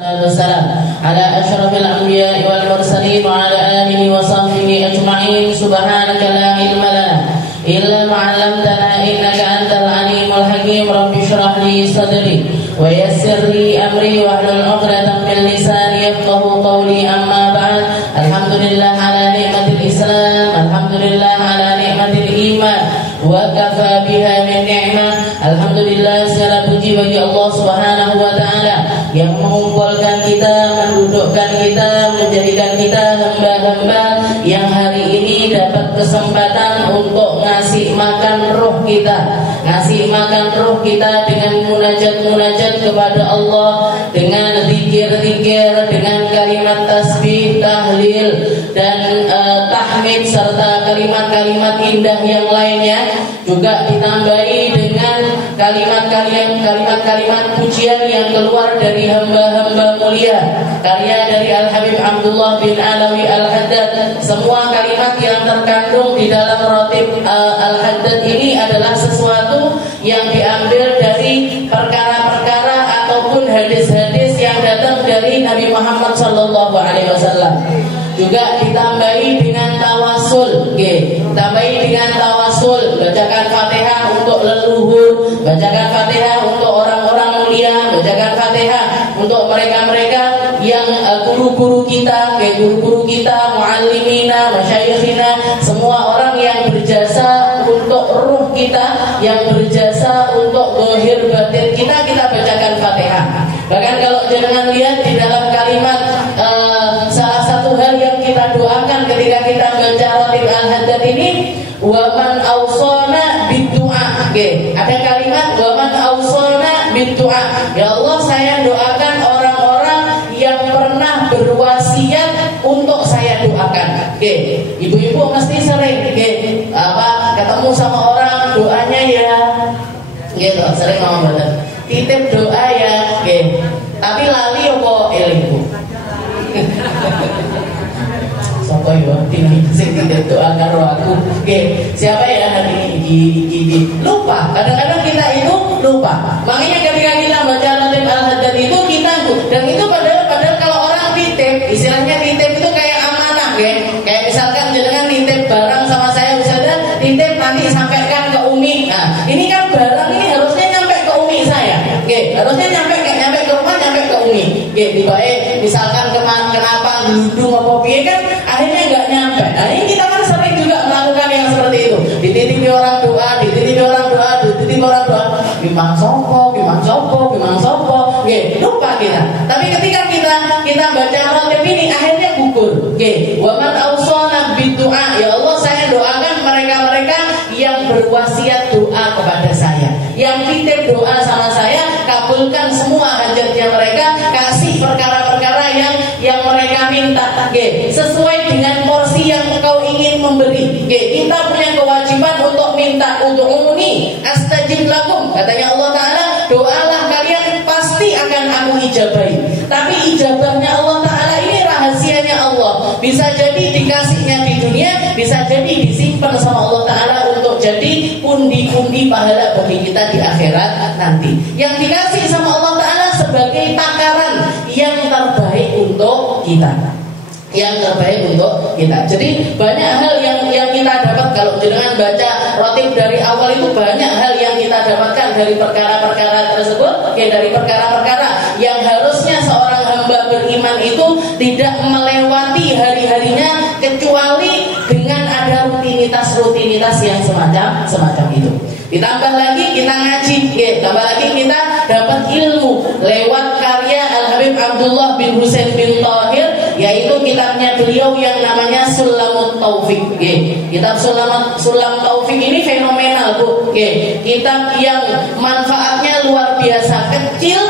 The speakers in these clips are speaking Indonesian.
والسلام على أشرف الأنبياء والمرسلين وعلى آله وصحبه أجمعين. سبحانك لا علم لنا إلا ما علمتنا إنك أنت العليم الحكيم. رب اشرح لي صدري ويسر لي أمري واحلل عقدة من لساني يفقهوا قولي. أما بعد، الحمد لله على نعمة الإسلام، الحمد لله على نعمة الإيمان, وكفى بها من نعمة. Alhamdulillah, segala puji bagi Allah Subhanahu wa Ta'ala yang mengumpulkan kita, mendudukkan kita, menjadikan kita hamba-hamba yang hari ini dapat kesempatan untuk ngasih makan roh kita, ngasih makan roh kita dengan munajat-munajat kepada Allah, dengan zikir-zikir, dengan kalimat tasbih, tahlil, dan tahmid serta kalimat-kalimat indah yang lainnya. Juga ditambahi dengan kalimat-kalimat pujian yang keluar dari hamba-hamba mulia, karya dari Al-Habib Abdullah bin Alawi Al-Haddad. Semua kalimat yang terkandung di dalam Ratib Al-Haddad ini adalah sesuatu yang diambil dari perkara-perkara ataupun hadis-hadis yang datang dari Nabi Muhammad SAW. Juga ditambahi dengan tawasul, tambahi dengan tawasul, bacakan Fatihah untuk leluhur, bacakan Fatihah untuk orang-orang mulia, bacakan Fatihah untuk mereka-mereka yang guru-guru kita, guru-guru kita, muallimina, masyayikhina, semua orang yang berjasa untuk ruh kita, yang berjasa untuk zahir batin kita, kita bacakan Fatihah. Bahkan kalau jangan lihat di dalam kalimat salah satu hal yang kita doakan ketika kita baca Ratib Al-Haddad ini, wa man awsana bid-du'a. Ada kalimat wa man awsana bid-du'a. Ya Allah, saya doakan orang-orang yang pernah berwasiat untuk saya doakan. Ibu-ibu mesti sering ketemu sama orang, doanya ya gitu, sering ngomong banget, titip doa ya, tapi lali apa ilmu. Sopo yo tinggi sing titip doa karo aku. Siapa ya hari ini? Lupa. Kadang-kadang kita itu lupa. Makanya ketika kita baca Ratib Al-Haddad itu kita, dan itu padahal kalau orang titip, istilahnya titip itu kayak amanah, kayak misalkan jenengan titip barang sama saya, misalnya titip nanti sampaikan ke Umi. Nah, ini kan barang ini harusnya nyampe ke Umi saya. Harusnya nyampe ke rumah, nyampe ke Umi. Dibaik misalkan kenapa geludung apa piye kan akhirnya nggak nyampe. Nah, ini kita kan sering juga melakukan yang seperti itu. Dititipi orang doa, dititipi orang doa, dititipi orang doa. Gimang sopo. Lupa kita. Tapi ketika kita baca Ratib ini akhirnya gugur. Wa man awsana bid-du'a. Ya Allah, saya doakan mereka-mereka yang berwasiat doa kepada saya, yang titip doa sama saya, kabulkan semua hajatnya mereka, kasih perkara-perkara yang mereka minta, sesuai dengan porsi yang engkau ingin memberi. Kita punya kewajiban untuk minta, ud'uni astajib lakum. Katanya Allah Ta'ala, doalah kalian pasti akan aku ijabahi. Tapi ijabahnya Allah Ta'ala ini rahasianya Allah. Bisa jadi dikasihnya di dunia, bisa jadi disimpan sama Allah Ta'ala untuk jadi pundi-pundi pahala bagi kita di akhirat nanti. Yang dikasih sama Allah Ta'ala sebagai takaran yang terbaik untuk kita, yang terbaik untuk kita. Jadi banyak hal yang kita dapat kalau dengan baca Ratib dari awal itu, banyak hal yang kita dapatkan dari perkara-perkara tersebut, dari perkara-perkara yang harusnya seorang hamba beriman itu tidak melewati hari-harinya kecuali dengan ada rutinitas yang semacam itu. Ditambah lagi kita ngaji, tambah lagi kita dapat ilmu lewat karya Al-Habib Abdullah bin Husain bin Tahir, yaitu kitabnya beliau yang namanya Sulamut Taufik. Kitab Sulam Taufik ini fenomenal, Bu. Kitab yang manfaatnya luar biasa, kecil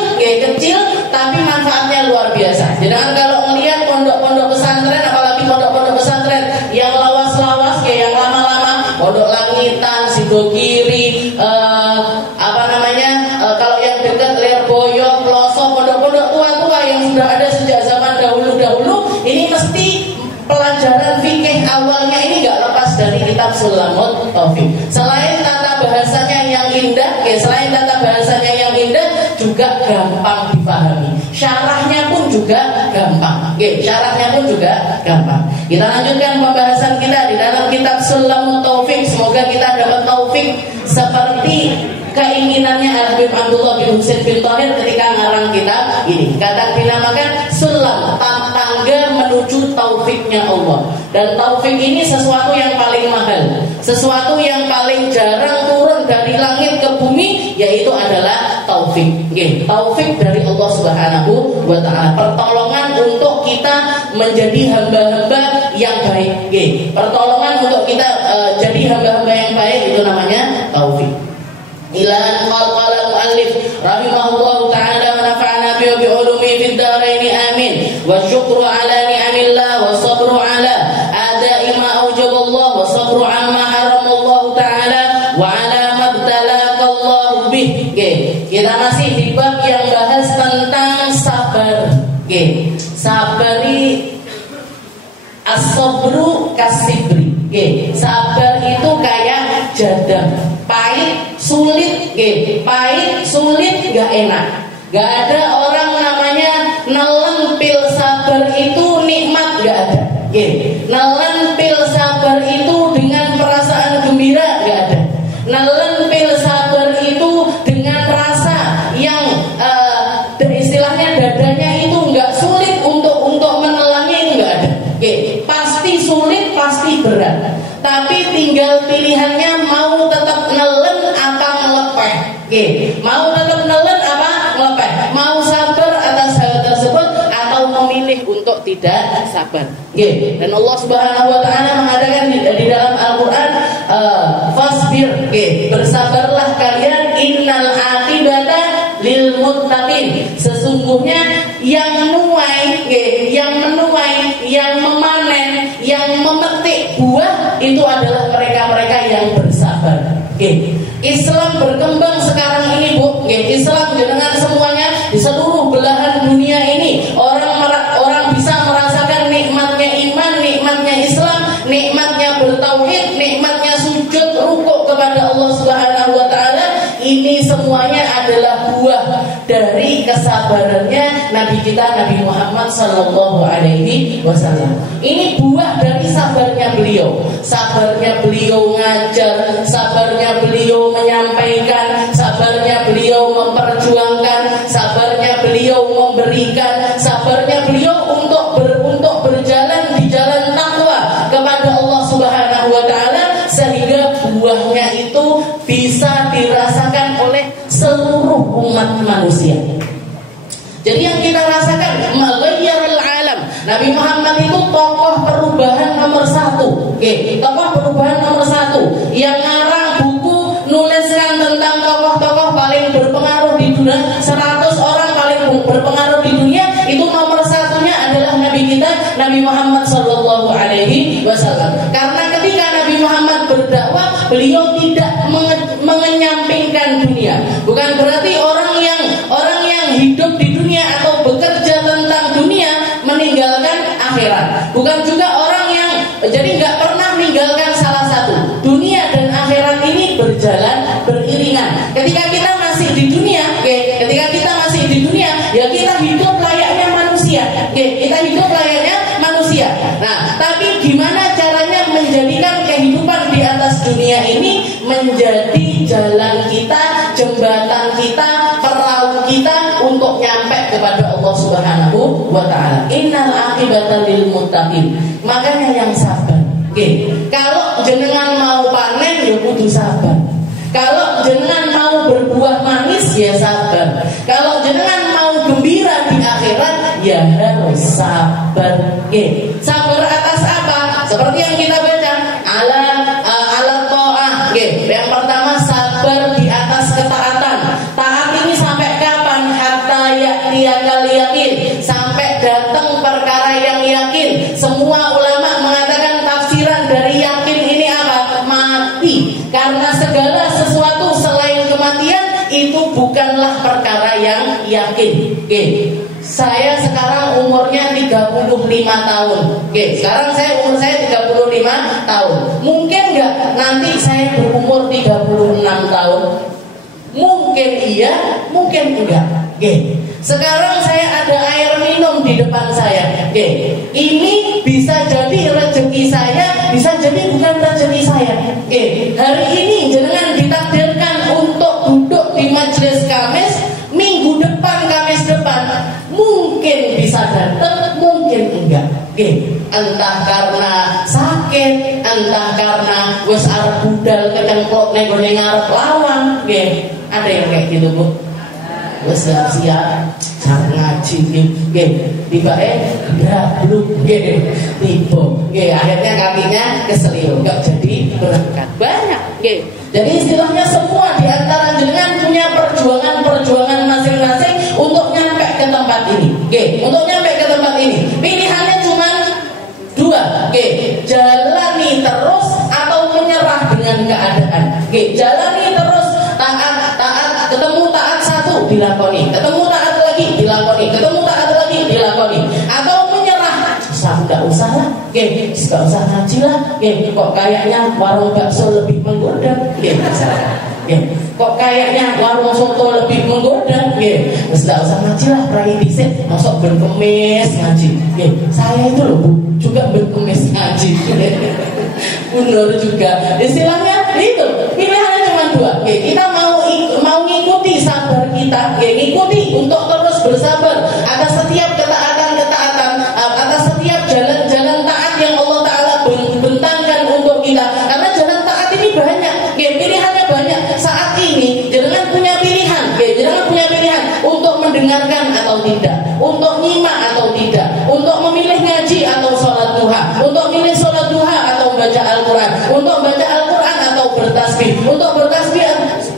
tapi manfaatnya luar biasa. Jadi kalau melihat pondok-pondok pesantren, apalagi pondok-pondok pesantren yang lawas-lawas, yang lama-lama, Pondok Langitan, Sido Kiri, kalau yang dekat Lerboyo, Ploso, pondok-pondok tua-tua yang sudah ada sejak zaman dahulu-dahulu, ini mesti pelajaran fikih awalnya ini nggak lepas dari kitab Sulamut Taufik. Selain tata bahasanya yang indah, juga gampang dipahami. Syarahnya pun juga gampang. Syaratnya pun juga gampang. Kita lanjutkan pembahasan kita di dalam kitab Sulamut Taufik. Semoga kita dapat taufik seperti keinginannya Habib Abdullah bin Husain bin Thahir ketika ngarang kitab ini. Kata dinamakan sulam, tangga menuju taufiknya Allah. Dan taufik ini sesuatu yang paling mahal, sesuatu yang paling jarang turun dari langit ke bumi, yaitu adalah taufik. Taufik dari Allah Subhanahu wa ta'ala, pertolongan untuk kita menjadi hamba-hamba yang baik. Pertolongan untuk kita jadi hamba-hamba yang baik, itu namanya taufik. Ila qala muallif rahimahullahu ta'ala wa nafa'ana bi ulumi fid dharain amin wa syukru ala ni'amillah wa sabru ala ada'i ma aujaballah wa sabru amma haramallahu ta'ala wa ala mabtalakallahu bih. Kita masih di bab yang bahas tentang sabar. Sabari as-sabru kasibri. Sabar itu kayak jadam, pahit, sulit, pahit, sulit, gak enak. Gak ada orang namanya nelen pil sabar itu nikmat, gak ada. Nelen pil sabar itu dengan perasaan gembira, gak ada. Nelen pil sabar itu dengan rasa yang istilahnya dadanya itu gak sulit untuk menelannya, itu gak ada. Pasti sulit, pasti berat. Tapi tinggal pilihannya mau tetap nelen atau ngelepeh. Mau tetap nelen apa ngelepeh? Mau sabar atas hal tersebut atau memilih untuk tidak sabar. Dan Allah Subhanahu wa ta'ala mengatakan di dalam Al-Qur'an, fasbir, bersabarlah kalian, innal aqibata lil muttaqin. Sesungguhnya yang menuai, yang memanen, yang memetik buah itu adalah mereka-mereka yang bersabar. Islam berkembang sekarang ini, Bu. Islam dengan semuanya di seluruh belahan dunia ini. Orang bisa merasakan nikmatnya iman, nikmatnya Islam, nikmatnya bertauhid, nikmatnya sujud rukuk kepada Allah Subhanahu wa ta'ala. Ini semuanya adalah buah dari kesabarannya Nabi kita, Nabi Muhammad sallallahu alaihi wasallam. Ini buah dari sabarnya beliau. Sabarnya beliau ngajar, sabarnya beliau menyampaikan, sabarnya beliau memperjuangkan, sabarnya beliau memberikan, sabarnya beliau untuk berjalan di jalan takwa kepada Allah Subhanahu wa ta'ala, sehingga buahnya itu bisa dirasakan oleh seluruh umat manusia. Jadi yang kita rasakan maghayyarul alam. Nabi Muhammad itu tokoh perubahan nomor 1. Tokoh perubahan nomor 1 yang ngarang buku, nuliskan tentang tokoh-tokoh paling berpengaruh di dunia. 100 orang paling berpengaruh di dunia, itu nomor 1-nya adalah Nabi kita, Nabi Muhammad sallallahu alaihi wasallam. Karena ketika Nabi Muhammad berdakwah, beliau tidak mengenyampingkan dunia. Bukan berarti orang yang hidup di dunia atau bekerja tentang dunia meninggalkan akhirat. Bukan juga orang yang jadi nggak pernah meninggalkan salah satu. Dunia dan akhirat ini berjalan beriringan. Ketika kita masih di dunia, ya kita hidup layaknya manusia. Kita hidup layaknya manusia. Nah, tapi gimana caranya menjadikan kehidupan di atas dunia ini menjadi jalan kita, jembatan kita, perahu kita untuk nyampe kepada Allah Subhanahu wa ta'ala. Innal aqibata lil muttaqin. Makanya yang sabar. Kalau jenengan mau panen ya kudu sabar. Kalau jenengan mau berbuah manis ya sabar. Kalau jenengan mau gembira di akhirat ya harus sabar. Sabar atas apa? Seperti yang kita baca, ala ta'ah. Yang pertama sabar di atas ketaatan. Taat ini sampai kapan? Hatta ya'tiyakal yaqin. Sampai datang perkara yang yakin. Semua ulama mengatakan tafsiran dari yakin ini apa? Mati. Karena segala sesuatu selain kematian itu bukanlah perkara yang yakin. Saya sekarang umurnya 35 tahun. Sekarang umur saya 35 tahun. Mungkin enggak nanti saya berumur 36 tahun? Mungkin iya, mungkin enggak. Sekarang saya ada air minum minum di depan saya. Oke, ini bisa jadi rezeki saya, bisa jadi bukan rezeki saya. Oke, hari ini jenengan ditakdirkan untuk duduk di majelis Kamis, minggu depan, Kamis depan mungkin bisa datang, mungkin enggak. Oke, entah karena sakit, entah karena wis arep budal kecengklok ning gone ngarep lawang. Oke, ada yang kayak gitu, Bu. Wis siap jar ngaji nggih tibake ndabluk nggih tiba nggih akhirnya kakinya keselio enggak jadi berangkat banyak nggih. Jadi istilahnya semua di antara jenengan punya perjuangan masing-masing untuk nyampe ke tempat ini nggih, untuk nyampe ke tempat ini pilihannya cuma dua nggih, jalani terus atau menyerah dengan keadaan nggih. Jalani terus, taat ketemu taat satu dilakoni, ketemu taat lagi dilakoni, ketemu taat lagi dilakoni, atau menyerah enggak usah lah, enggak usah ngaji lah, kok kayaknya warung bakso lebih menggoda, kok kayaknya warung soto lebih menggoda, enggak usah ngaji lah, prai dhisik, masuk ben kemis ngaji, saya itu loh Bu, juga ben kemis ngaji, benar juga, istilahnya itu pilihannya cuma dua, kita mau ngikuti sabar kita, ngikuti untuk terus bersabar atas setiap ketaatan, atas setiap jalan-jalan taat yang Allah Ta'ala bentangkan untuk kita. Karena jalan taat ini banyak, pilihannya banyak. Saat ini jangan punya pilihan, jangan punya pilihan untuk mendengarkan atau tidak, untuk nyimak atau tidak, untuk memilih ngaji atau sholat duha, untuk milih sholat duha atau baca Al-Quran, untuk baca Al-Quran atau bertasbih, untuk bertasbih.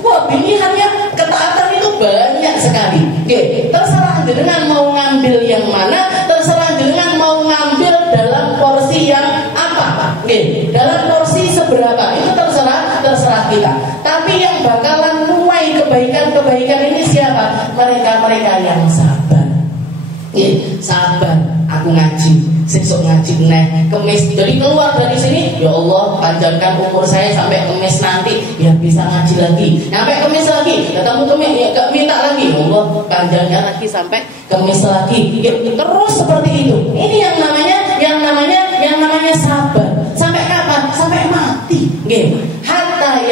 Wah, pilihannya ketaatan itu banyak sekali. Terserah jenengan mau ngambil yang mana, terserah jenengan mau ngambil dalam porsi yang apa, dalam porsi seberapa itu terserah kita. Tapi yang bakalan nuai kebaikan ini siapa? Mereka yang sabar. Sabar. Aku ngaji, sesuk ngaji neh, kemis. Jadi keluar dari sini, ya Allah panjangkan umur saya sampai kemis nanti, biar bisa ngaji lagi. Sampai kemis lagi, ketemu kemis, ya gak minta lagi, ya Allah panjangkan lagi sampai kemis lagi. Ya, terus seperti itu. Ini yang namanya sabar. Sampai kapan? Sampai mati. Hatta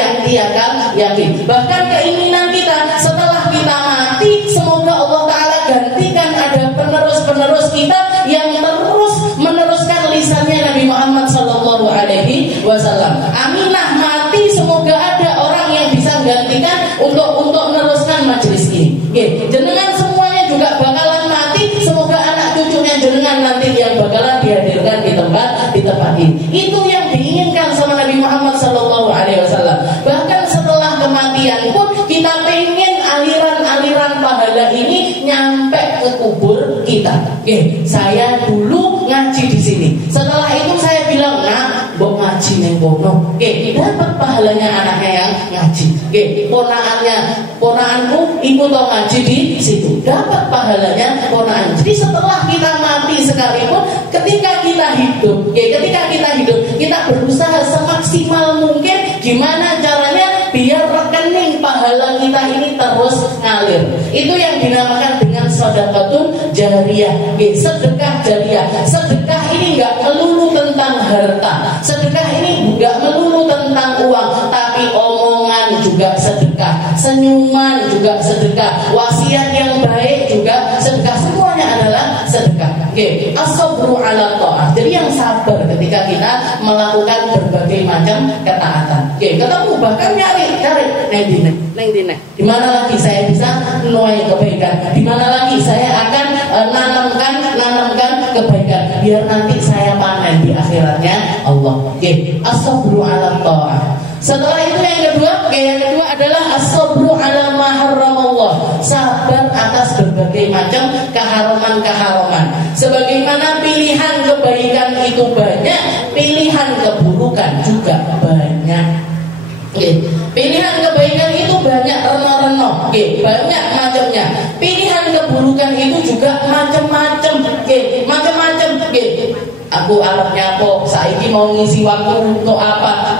yakin. Bahkan keinginan kita setelah kita mati, semoga Allah Ta'ala gantikan ada penerus kita yang terus meneruskan lisannya Nabi Muhammad Sallallahu Alaihi Wasallam. Aminah mati, semoga ada orang yang bisa gantikan untuk meneruskan majelis ini. Jenengan semuanya juga bakalan mati, semoga anak cucunya jenengan nanti yang bakalan dihadirkan di tempat ini. Itu yang diinginkan sama Nabi Muhammad Sallallahu Alaihi Wasallam. Bahkan setelah kematian pun kita pengen aliran pahala ini nyampe ke kubur kita. Saya dulu ngaji di sini. Setelah itu saya bilang, "Nak, mbok ngaji ning kono." Dapat pahalanya anaknya yang ngaji. Ponakanku ikut ngaji di situ. Dapat pahalanya ponakan. Jadi setelah kita mati sekalipun, ketika kita hidup, kita berusaha semaksimal mungkin gimana caranya biar rekening pahala kita ini terus ngalir. Itu yang dinamakan dengan sedekahun jariyah. Sedekah jariyah. Sedekah ini enggak melulu tentang harta. Sedekah ini enggak melulu tentang uang, tapi omongan juga sedekah, senyuman juga sedekah, wasiat yang baik juga sedekah. Semuanya adalah sedekah. As-sabru 'ala ta'ah. Jadi yang sabar ketika kita melakukan berbagai macam ketaatan. Ketemu bahkan nyari neng dine. Di mana lagi saya bisa menuai kebaikan? Di mana lagi saya akan nanamkan kebaikan biar nanti saya panen di akhiratnya Allah. As-sabru 'ala ta'ah. Setelah itu yang kedua adalah as-sabru 'ala ma harramallah. Sabar atas berbagai macam keharaman. Sebagaimana pilihan kebaikan itu banyak, pilihan keburukan juga banyak. Pilihan kebaikan itu banyak reno-reno, banyak macamnya. Pilihan keburukan itu juga macam-macam. Aku arepnya apa? Saiki mau ngisi waktu untuk apa?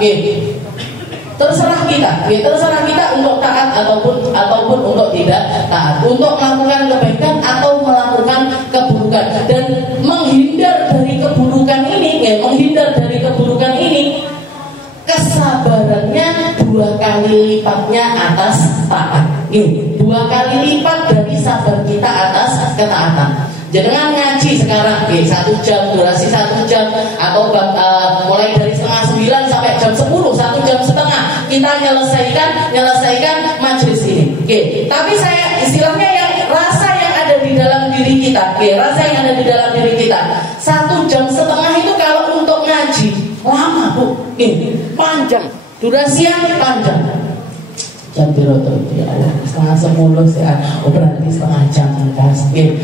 Terserah kita untuk taat ataupun untuk tidak taat, untuk melakukan kebaikan atau melakukan keburukan. keburukan. Dan menghindar dari keburukan ini, menghindar dari keburukan ini, kesabarannya 2 kali lipatnya atas taat. 2 kali lipat dari sabar kita atas ketaatan. Jangan ngaji sekarang 1 jam, durasi 1 jam, atau mulai dari setengah 9 sampai jam 10, 1 jam setengah kita menyelesaikan majelis ini. Tapi saya istilahnya yang rasa yang ada di dalam diri kita, rasa yang ada di dalam diri kita. 1 jam setengah itu kalau untuk ngaji lama Bu, panjang, durasi yang panjang. Jam biroto ya Allah, setengah 10 saya berarti setengah jam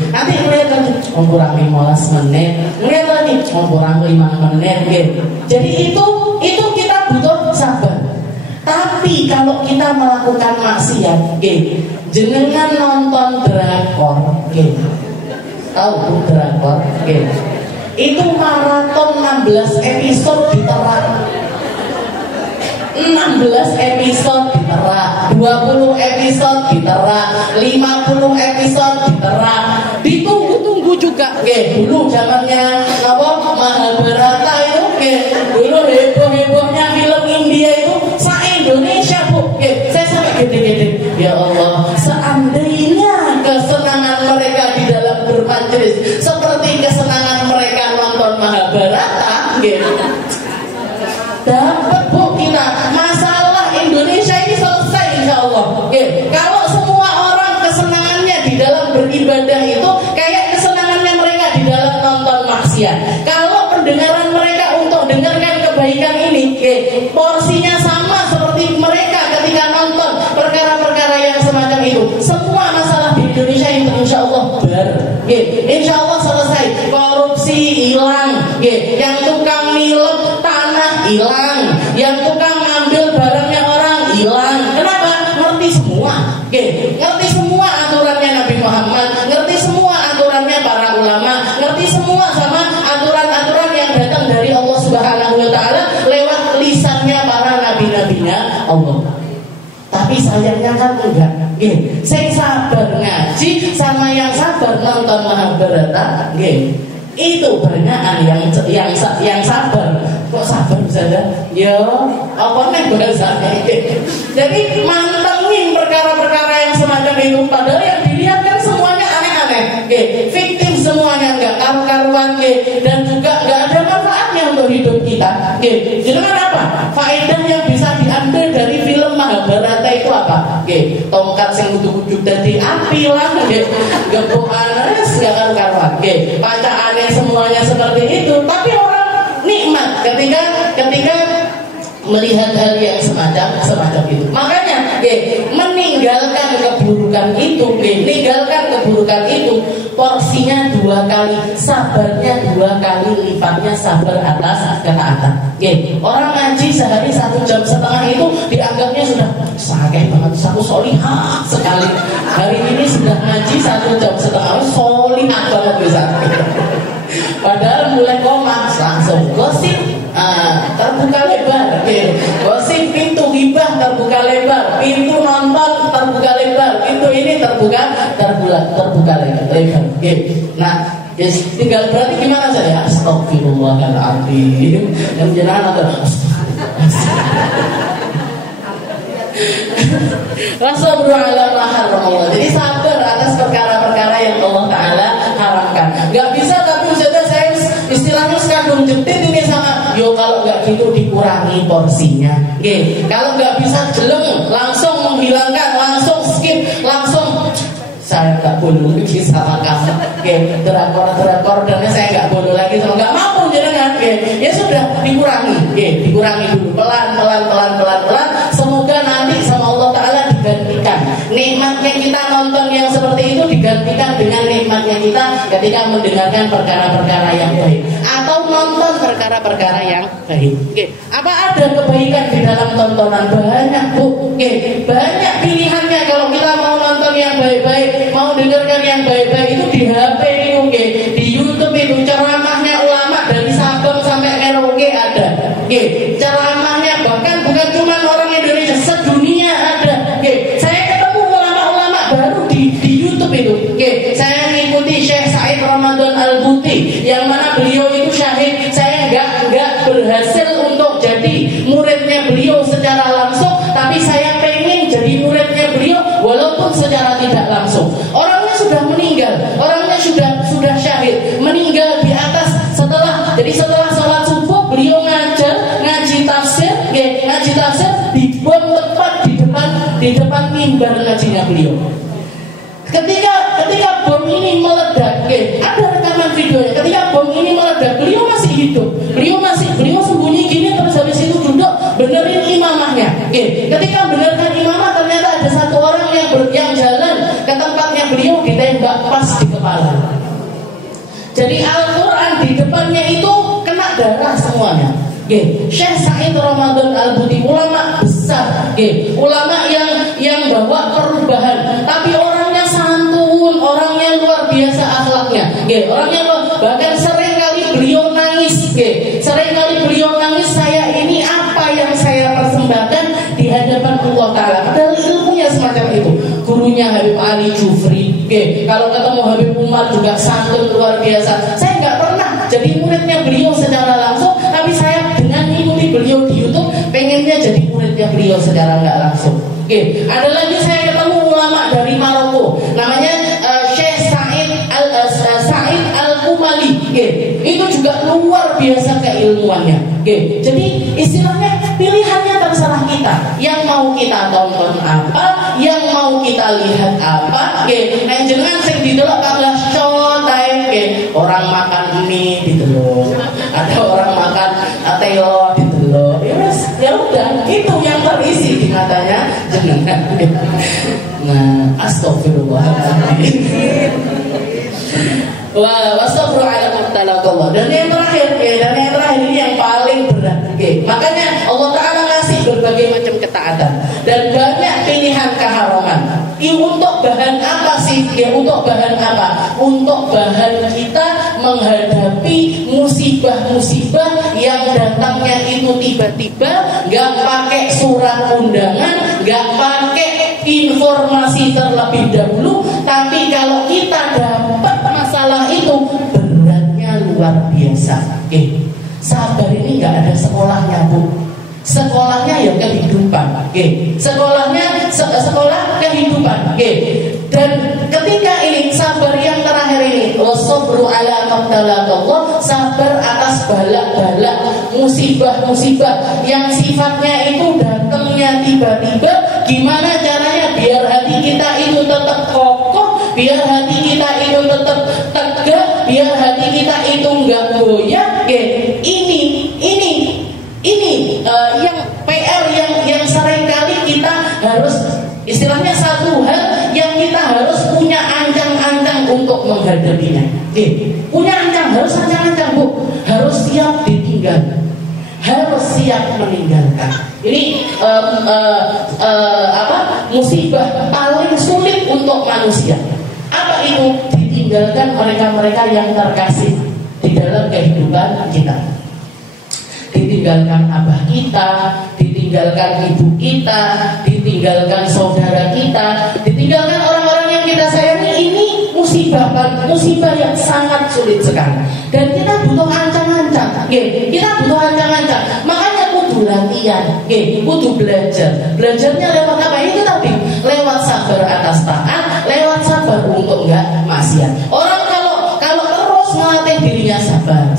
nanti melihat lagi kurang 15 menit, melihat lagi kurang 5 menit. Jadi itu kita butuh sabar. Tapi kalau kita melakukan maksiat, jenengan nonton drakor, tahu drakor, itu maraton 16 episode diterang. 16 episode diterang, 20 episode diterang, 50 episode diterang. Ditunggu-tunggu juga. Dulu zamannya Mahabharata itu, dulu heboh-hebohnya film India itu se-Indonesia Bu. Saya sampai gede-gede. Ya Allah, seandainya kesenangan mereka di dalam bermajelis seperti kesenangan mereka nonton Mahabharata, dapat Bu kita. Masalah Indonesia ini selesai insya Allah. Kalau semua orang kesenangannya di dalam beribadah itu kayak kesenangannya mereka di dalam nonton maksiat. Kalau pendengaran mereka untuk dengarkan kebaikan ini, porsinya sama seperti mereka ketika nonton perkara-perkara yang semacam itu, semua masalah di Indonesia itu insya Allah insya Allah selesai. Korupsi hilang, yang tukang nilep tanah hilang, yang tukang ngambil barangnya orang hilang. Kenapa? Ngerti semua. Ngerti semua aturannya Nabi Muhammad, ngerti semua aturannya para ulama, ngerti semua sama aturan-aturan yang datang dari Allah Subhanahu wa taala lewat lisannya para nabi-nabinya Allah. Tapi sayangnya kan enggak. Saya sabar ngaji sama yang sabar nonton Mahabharata, itu banyaan yang sabar. Kok sabar bisa ada? Ya, apa nih bahasanya? Jadi mantengin perkara-perkara yang semacam itu. Padahal yang dilihat kan semuanya aneh-aneh, fiktif semuanya, nggak karu-karuan, dan juga nggak ada manfaatnya untuk hidup kita. Jadi apa? Faedah yang bisa diambil dari film Mahabharata itu apa? Tongkat sing kudu-kudu dadi api lah, gepukan nggak karu-karuan, pacaannya semuanya seperti itu. Tapi orang nikmat ketika melihat hal yang semacam itu. Makanya meninggalkan keburukan itu, porsinya 2 kali, sabarnya 2 kali lipatnya sabar atas ketaatan. Orang ngaji sehari 1 jam setengah itu dianggapnya sudah sakeh banget, satu solihah sekali. Hari ini sudah ngaji 1 jam setengah, solihah banget bisa. Padahal mulai koma langsung gosip terbuka lebar, gosip pintu hibah terbuka lebar, pintu nonton terbuka lebar, pintu ini terbuka lebar. Nah, tinggal berarti gimana saya? Astagfirullahaladzim. Yang jenengan atau Rasul berala mahar. Jadi sabar atas perkara-perkara yang Allah Ta'ala haramkan. Gak bisa tapi saja saya istilahnya sekadung jedit ini sama. Yo kalau gak gitu dikurangi porsinya. Kalau gak bisa jeleng langsung menghilangkan, langsung skip, langsung saya gak bodoh lagi sama kamu. Drakor dan saya gak bodoh lagi sama gak mampu jenengan. Ya sudah dikurangi dulu pelan. Semoga nanti sama Allah Ta'ala digantikan nikmatnya kita nonton yang seperti itu digantikan dengan nikmatnya kita ketika mendengarkan perkara-perkara yang baik atau nonton perkara-perkara yang baik. Apa ada kebaikan di dalam tontonan? Banyak Bu. Banyak pilihannya. Kalau kita mau nonton yang baik-baik, mau dengarkan yang baik-baik itu di HP itu, di YouTube itu ceramahnya ulama dari Sabang sampai Merauke ada. Ceramahnya bahkan bukan cuma orang Indonesia, sedunia ada. Saya ketemu ulama-ulama baru di YouTube itu. Saya mengikuti Syekh Said Ramadan yang mana beliau itu syahid. Saya enggak berhasil untuk jadi muridnya beliau secara langsung, tapi saya pengen jadi muridnya beliau walaupun secara tidak langsung. Orangnya sudah meninggal, orangnya sudah syahid, meninggal di atas setelah sholat subuh beliau ngaji tafsir dibom tepat di depan mimbar ngajinya beliau. Ketika bom ini meledak, ada rekaman videonya. Ketika bom ini meledak, beliau masih hidup. Beliau sembunyi gini, terus habis itu duduk benerin imamahnya. Ketika benerkan imamah, ternyata ada satu orang yang jalan ke tempatnya beliau, ditembak pas di kepala. Jadi Al-Quran di depannya itu kena darah semuanya. Syekh Said Ramadan Al-Buti, ulama besar, ulama yang bawa perubahan, tapi orangnya santun, orangnya luar biasa akhlaknya, orangnya bahkan sering kali beliau nangis, saya ini apa yang saya persembahkan di hadapan Allah Ta'ala. Padahal ilmunya semacam itu. Gurunya Habib Ali Jufri, kalau ketemu Habib Umar juga santun luar biasa. Saya nggak pernah jadi muridnya beliau secara langsung, tapi saya dengan mengikuti beliau di YouTube pengennya jadi muridnya beliau secara nggak langsung. Ada lagi saya ketemu ulama dari Maroko, namanya Syekh Said Al-Kumali. Itu juga luar biasa keilmuannya. Jadi istilahnya pilihannya terserah kita. Yang mau kita tonton apa, yang mau kita lihat apa. Jangan sing didelok kalah showtime. Orang makan mie didelok, ada orang makan telo didelok. Ya udah, itu yang terisi di matanya. Nah, astagfirullahaladzim. Astagfirullahaladzim. Dan yang terakhir ini yang paling berat. Makanya Allah Ta'ala ngasih berbagai macam ketaatan dan banyak pilihan keharaman. Untuk bahan apa sih? Untuk bahan apa? Untuk bahan kita menghadapi musibah-musibah yang datangnya itu tiba-tiba, gak pakai surat undangan, gak pakai informasi terlebih dahulu, tapi kalau kita dapat masalah itu beratnya luar biasa. Sabar ini gak ada sekolahnya, Bu. Sekolahnya ya kehidupan. Sekolah kehidupan. Dan ketika ini sabar yang terakhir ini, wasabru ala mabtalaqallah, sabar atas bala-bala, musibah-musibah yang sifatnya itu datangnya tiba-tiba. Gimana caranya biar hati kita itu tetap kokoh, biar hati kita itu tetap tegak, biar hati kita itu enggak goyah. Ini yang PR yang seringkali kita harus, istilahnya satu hal yang kita harus punya ancang-ancang untuk menghadapinya. Punya harus ancang-ancang, Bu. Harus siap ditinggal, harus siap meninggalkan. Ini musibah paling sulit untuk manusia. Apa itu? Ditinggalkan mereka-mereka yang terkasih di dalam kehidupan kita. Ditinggalkan abah kita, ditinggalkan ibu kita, ditinggalkan saudara kita, ditinggalkan orang-orang yang kita sayangi. Ini musibah yang sangat sulit sekali. Dan kita butuh ancang-ancang. Kita butuh ancang-ancang. Makanya kudu latihan, kudu belajar. Belajarnya lewat apa? Itu tadi, lewat sabar atas taat, lewat sabar untuk enggak maksiat. Orang kalau terus melatih dirinya sabar.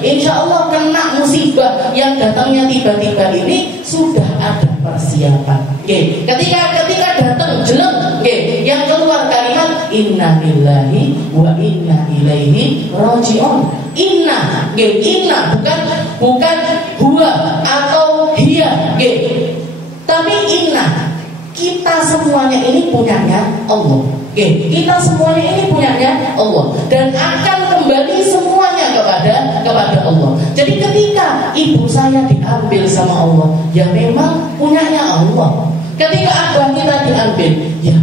Insya Allah kena musibah yang datangnya tiba-tiba ini sudah ada persiapan. Ketika datang jelek, yang keluar kalimat inna lillahi wa inna ilaihi raji'un. Inna bukan huwa atau hiya, tapi inna. Kita semuanya ini punyanya Allah. Kita semuanya ini punyanya Allah dan akan kembali semuanya kepada Allah. Jadi ketika ibu saya diambil sama Allah, ya memang punyanya Allah. Ketika abah kita diambil, ya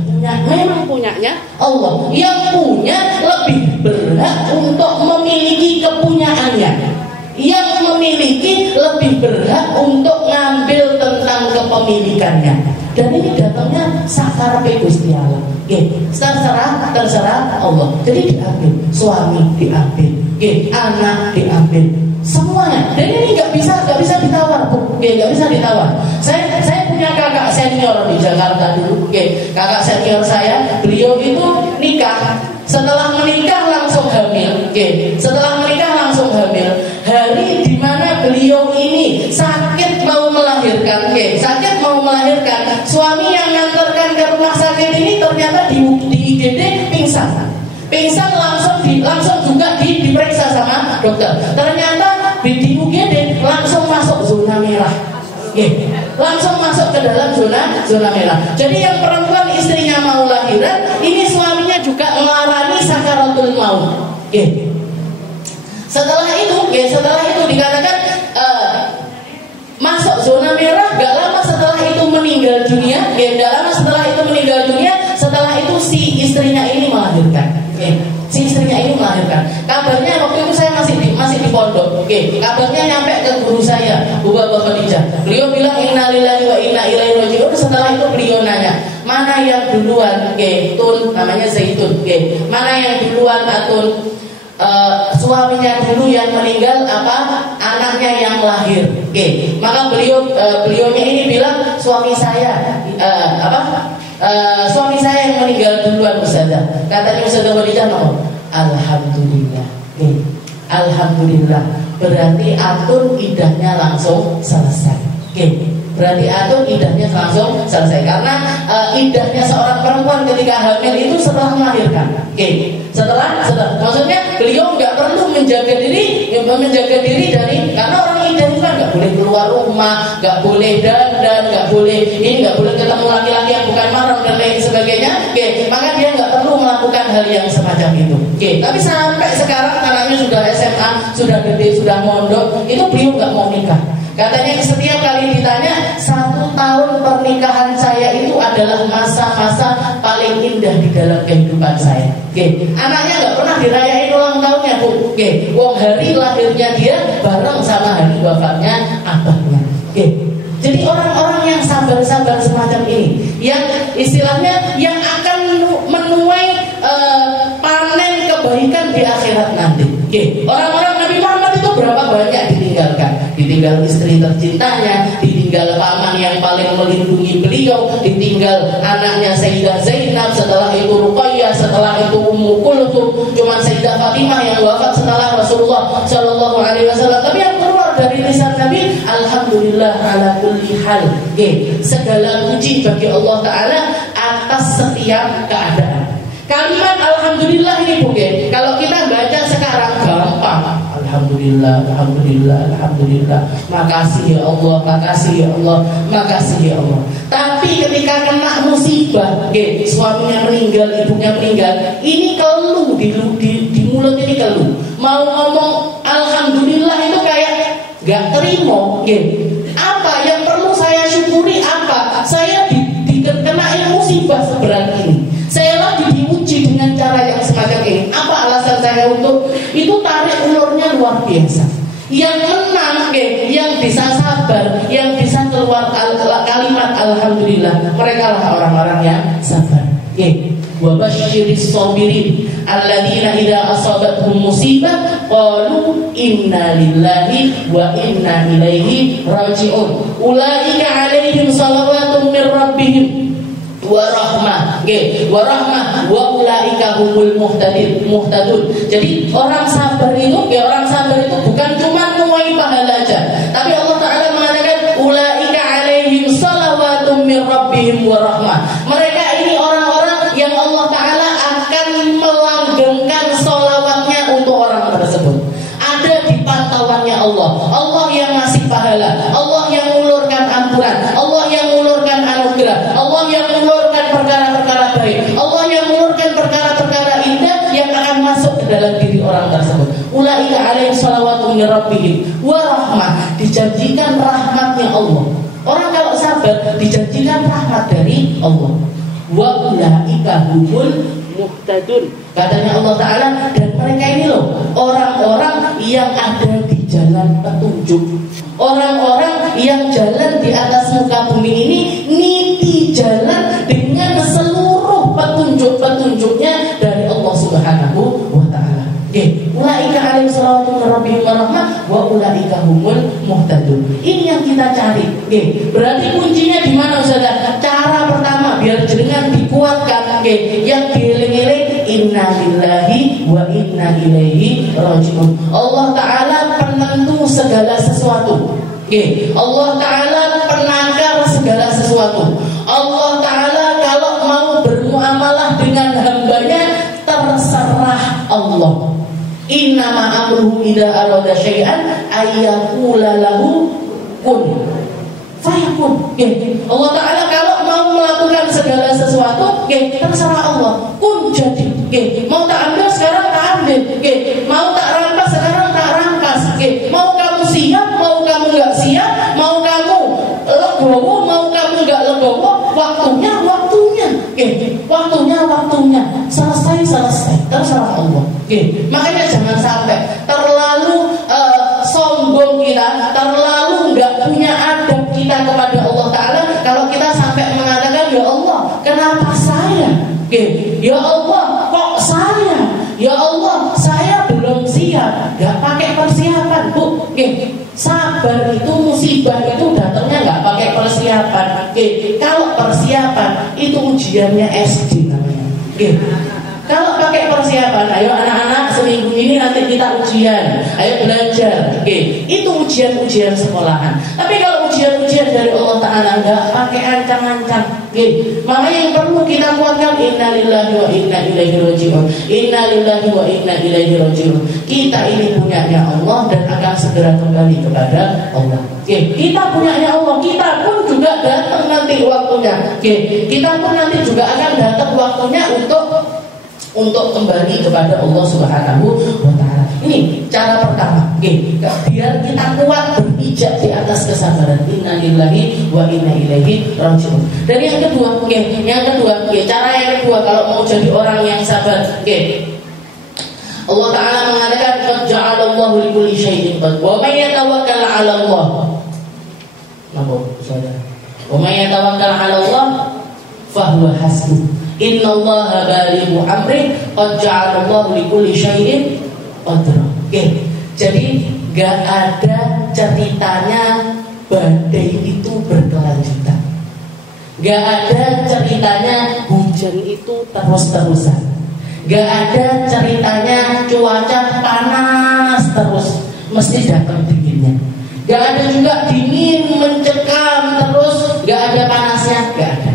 memang punyanya Allah. Yang punya lebih berhak untuk memiliki kepunyaannya. Yang memiliki lebih berhak untuk ngambil tentang kepemilikannya. Dan ini datangnya sakarepe Gusti Allah. Nggih, terserah Allah. Jadi diambil, suami diambil, nggih, anak diambil, semuanya. Dan ini nggak bisa ditawar, Bu. Nggak bisa ditawar. Saya punya kakak senior di Jakarta dulu, nggih. Kakak senior saya, beliau itu nikah. Setelah menikah langsung hamil, nggih. Setelah menikah langsung hamil. Hari di mana beliau ini sakit mau melahirkan, sakit mau melahirkan, suami yang ngantarkan ke rumah sakit ini ternyata di IGD pingsan langsung juga diperiksa sama dokter. Ternyata di UGD langsung masuk zona merah, langsung masuk ke dalam zona merah. Jadi yang perempuan istrinya mau lahiran, ini suaminya juga melarani sakaratul maut. Setelah itu dikatakan masuk zona merah. Gak lama setelah itu meninggal dunia. Setelah itu si istrinya ini melahirkan. Kabarnya waktu itu saya masih di pondok. Kabarnya nyampe ke guru saya, Bu Bapak Khadijah. Beliau bilang innalillahi wa inna ilaihi raji'un. Setelah itu beliau nanya, mana yang duluan? Tun, namanya Zaitun. Mana yang duluan, Atun? Suaminya dulu yang meninggal apa anaknya yang lahir? Maka beliaunya ini bilang suami saya suami saya yang meninggal duluan, Ustazah. Katanya Ustazah Khadijah, alhamdulillah. Alhamdulillah. Berarti Atun idahnya langsung selesai. Berarti Atun idahnya langsung selesai. Karena idahnya seorang perempuan ketika hamil itu setelah melahirkan. Setelah maksudnya beliau nggak perlu menjaga diri dari, karena orang idah itu kan nggak boleh keluar rumah, nggak boleh dandan, nggak boleh ketemu laki-laki yang bukan mahram dan lain sebagainya. Maka dia nggak perlu melakukan hal yang semacam itu. Tapi sampai sekarang anaknya sudah SMA, sudah gede, sudah mondok, itu beliau nggak mau nikah. Katanya setiap kali ditanya, 1 tahun pernikahan saya itu adalah masa-masa paling indah di dalam kehidupan saya. Anaknya nggak pernah dirayain ulang tahunnya, Bu. Wong hari lahirnya dia bareng sama hari wafatnya abahnya. Jadi orang-orang yang sabar-sabar semacam ini, yang istilahnya yang akan menuai panen kebaikan di akhirat nanti. Orang-orang Nabi Muhammad itu berapa banyak ditinggal istri tercintanya, ditinggal paman yang paling melindungi beliau, ditinggal anaknya Sayyidah Zainab, setelah itu Ruqayyah, setelah itu Ummu Kulthum, cuma Sayyidah Fatimah yang wafat setelah Rasulullah Shallallahu Alaihi Wasallam. Tapi yang keluar dari lisan Nabi, alhamdulillah ala kulli hal. Segala puji bagi Allah Taala atas setiap keadaan. Kalimat alhamdulillah ini, Bu, kalau kita baca sekarang gampang. Alhamdulillah, alhamdulillah, alhamdulillah. Makasih ya Allah, makasih ya Allah, makasih ya Allah. Tapi ketika kena musibah, suaminya meninggal, ibunya meninggal, ini keluh di mulut ini keluh. Mau ngomong alhamdulillah itu kayak gak terima. Apa yang perlu saya syukuri? Apa? Saya dikenain musibah seberat ini. Saya lagi diuji dengan cara yang semacam ini. Apa alasan saya untuk itu? Tarik ulurnya luar biasa. Yang menang, yang bisa sabar, yang bisa keluar kalimat alhamdulillah, mereka lah orang-orang yang sabar. Wa basyiris sabirin alladzina idza asabatuhum musibah qalu inna lillahi wa inna ilaihi raji'un. Ulaika 'alaihim salawatun mir rabbihim warahmah, warahmah wa ulaika humul muhtadun. Jadi orang sabar itu, bukan cuma nuai pahala aja, tapi Allah Taala mengatakan ulaika alaihim salawatun mir rabbihim warahmah. Mereka ini orang-orang yang Allah Taala akan melanggengkan salawatnya untuk orang tersebut. Ada di pantauannya Allah. Allah yang ngasih pahala, Allah yang mengulurkan ampunan, Allah yang mengulurkan anugerah, Allah yang mengulurkan perkara-perkara baik, Allah yang mengulurkan perkara-perkara indah yang akan masuk ke dalam diri orang tersebut. Ulaika alaihim salawatun min rabbihim wa rahmah. Dijanjikan rahmatnya Allah. Orang kalau sabar dijanjikan rahmat dari Allah. Wa ulaika humul muhtadun. Katanya Allah Ta'ala, dan mereka ini loh orang-orang yang ada di jalan petunjuk. Orang-orang yang jalan di atas muka bumi ini niti jalan dengan Ulaika alaihim salawatu min rabbihim wa rahmah wa ulaika humul muhtadun. Ini yang kita cari. Nggih. Berarti kuncinya di mana Ustaz? Cara pertama biar jenengan dikuatkan, nggih, yang dieling-eling inna lillahi wa inna ilaihi rajiun. Allah taala penentu segala sesuatu. Nggih. Allah taala penakar segala sesuatu. Allah taala kalau mau bermuamalah dengan hambanya terserah Allah. Innama amruhu idza arada syai'an ayyaqula lahu kun fayakun. Allah taala kalau mau melakukan segala sesuatu, terserah Allah. Kun jadi. Mau tak ambil sekarang tak ambil. Mau tak rampas sekarang tak rampas. Mau kamu siap, mau kamu enggak siap, mau kamu legowo, mau kamu enggak legowo, waktunya. Waktunya selesai terserah Allah. Makanya jangan sampai terlalu sombong kita, terlalu enggak punya adab kita kepada Allah taala kalau kita sampai mengatakan ya Allah, kenapa saya? Ya Allah, kok saya? Ya Allah, saya belum siap. Enggak pakai persiapan, Bu. Sabar itu, musibah itu datangnya nggak pakai persiapan. Kalau persiapan itu ujiannya SD namanya. Kalau pakai persiapan, ayo anak-anak seminggu ini nanti kita ujian, ayo belajar. Itu ujian-ujian sekolahan. Tapi kalau ujian-ujian dari Allah Taala nggak pakai ancang-ancang. Makanya yang perlu kita kuatkan innalillahi wa inna ilaihi rajiun. Innalillahi wa inna ilaihi rajiun. Kita ini punyanya Allah dan akan segera kembali kepada Allah. Kita punyanya Allah, kita pun juga datang nanti waktunya. Kita pun nanti juga akan datang waktunya untuk kembali kepada Allah Subhanahu wa taala. Ini cara pertama, biar kita kuat berpijak di atas kesabaran. Innalillahi wa inna ilaihi rajiun. Dan yang kedua, cara yang kedua kalau mau jadi orang yang sabar, Allah taala mengatakan qad ja'alallahu likulli syai'in qad wa may yatawakkal 'ala Allah. Wa may yatawakkal 'ala Allah fa huwa hasbuh. Innallaha balighu amri qad ja'alallahu likulli syai'in qadra. Jadi gak ada ceritanya badai itu berkelanjutan. Gak ada ceritanya hujan itu terus-terusan. Gak ada ceritanya cuaca panas terus mesti datang dinginnya. Gak ada juga dingin mencekam terus, gak ada panasnya, gak ada.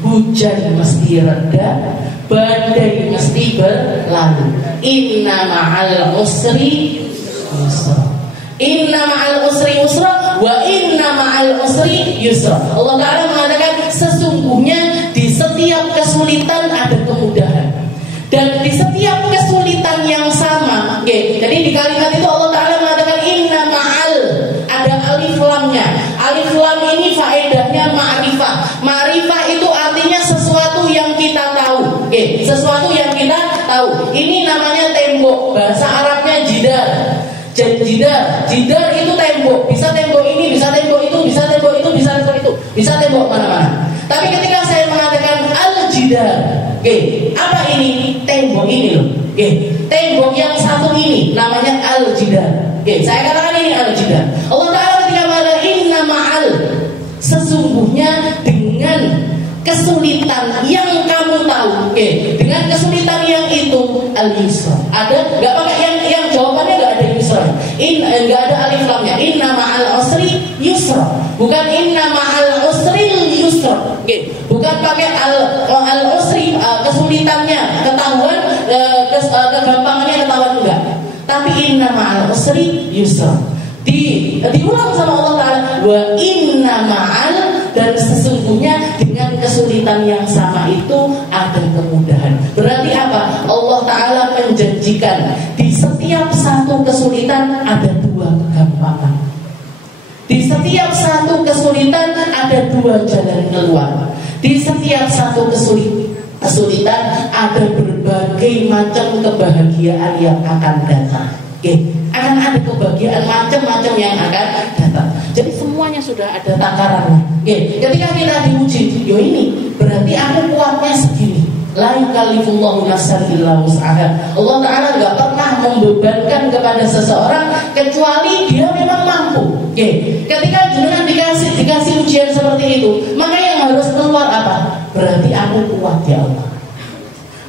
Hujan mesti reda, badai mesti berlalu. Inna ma'al usri yusra. Inna ma'al usri yusra wa inna ma'al usri yusra. Allah Ta'ala mengatakan sesungguhnya di setiap kesulitan ada kemudahan. Dan di setiap kesulitan yang sama, jadi di kalimat itu Allah Ta'ala mengatakan inna ma'al, ada alif lamnya. Alif lam ini faedahnya ma'rifah. Ma'rifah itu artinya sesuatu yang kita tahu. Sesuatu yang kita tahu. Ini namanya tembok. Bahasa Arabnya jidar. Jidar itu tembok. Bisa tembok ini, bisa tembok itu, bisa tembok itu, bisa tembok itu, bisa tembok mana-mana. Tapi ketika saya mengatakan al-jidar, apa ini? Tembok ini loh. Tembok yang satu ini namanya al-jidar. Saya katakan ini al-jidar. Allah Ta'ala ketika mengatakan inna ma'al, sesungguhnya dengan kesulitan yang kamu tahu, dengan kesulitan yang itu al-yusra. Ada nggak pakai yang jawabannya nggak ada yusra, nggak ada alif lamnya. Inna ma'al usri yusra, bukan inna ma'al usri yusra. Bukan pakai al usri, kesulitannya ketahuan, kegampangannya ketahuan, enggak. Tapi inna ma'al usri yusra. Diulang sama Allah Ta'ala, wa inna ma'al, dan sesungguhnya dengan kesulitan yang sama itu ada kemudahan. Berarti apa? Allah Ta'ala menjanjikan di setiap satu kesulitan ada dua kegampangan. Di setiap satu kesulitan ada dua jalan keluar. Di setiap satu kesulitan ada berbagai macam kebahagiaan yang akan datang. Akan ada kebahagiaan macam-macam yang akan datang. Jadi semuanya sudah ada takarannya. Ketika kita diuji, yo ini berarti aku kuatnya segini. La yukallifullahu nafsan illa wus'aha. Allah Ta'ala gak pernah membebankan kepada seseorang kecuali dia memang mampu. Ketika jenengan dikasih ujian seperti itu, maka yang harus keluar apa? Berarti aku kuat ya Allah.